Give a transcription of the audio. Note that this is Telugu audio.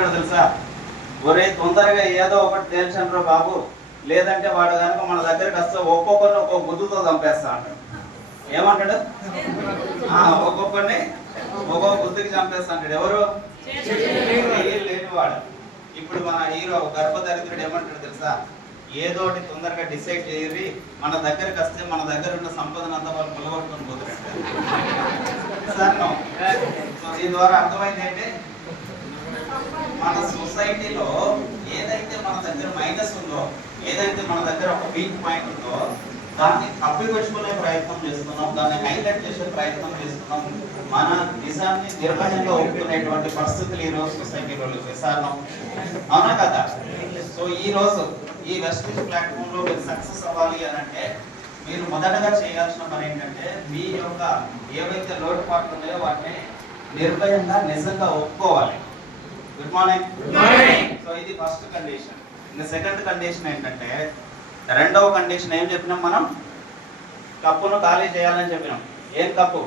తెలుసా? ఒరే తొందరగా ఏదో ఒకటి తేల్చండ్రో బాబు. లేదంటే వాడు కనుక మన దగ్గరకు వస్తే ఒక్కొక్కరిని ఒక్కొక్క గుద్దుతో చంపేస్తా అంటాడు. ఏమంటాడు? ఒక్కొక్కరిని ఒక్కొక్క గుద్దుకి చంపేస్తా అంటాడు. ఎవరు? లేనివాడు ఇప్పుడు మన హీరో గర్భదరిద్రుడు ఏమంటాడు తెలుసా? ఏదో ఒకటి తొందరగా డిసైడ్ చేయరి మన దగ్గరకు వస్తే మన దగ్గర ఉన్న సంపదన అంతా వాళ్ళు పొలగొట్టుకొని పోతారు. సార్ సో దీని ద్వారా అర్థమైంది ఏంటి? మన సొసైటీలో ఏదైతే మన దగ్గర మైనస్ ఉందో ఏదైతే మన దగ్గర ఒక వీక్ పాయింట్ ఉందో దాన్ని కప్పిపుచ్చుకునే ప్రయత్నం చేస్తున్నాం దాన్ని హైలైట్ చేసే ప్రయత్నం చేస్తున్నాం. మన నిజాన్ని నిర్వహణలో ఒప్పుకునేటువంటి పరిస్థితులు ఈ రోజు సొసైటీలో విసారణం అవునా కదా? సో ఈ రోజు ఈ వెస్టిజ్ ప్లాట్ఫామ్లో మీరు సక్సెస్ అవ్వాలి అని అంటే మీరు మొదటగా చేయాల్సిన పని ఏంటంటే మీ యొక్క ఏవైతే పాటు ఉన్నాయో వాటిని నిర్భయంగా నిజంగా ఒప్పుకోవాలి. గుడ్ మార్నింగ్ సో ఇది ఫస్ట్ కండిషన్ ఇంకా సెకండ్ కండిషన్ ఏంటంటే రెండవ కండిషన్ ఏం చెప్పినాం మనం? కప్పును ఖాళీ చేయాలని చెప్పినాం. ఏం కప్పు?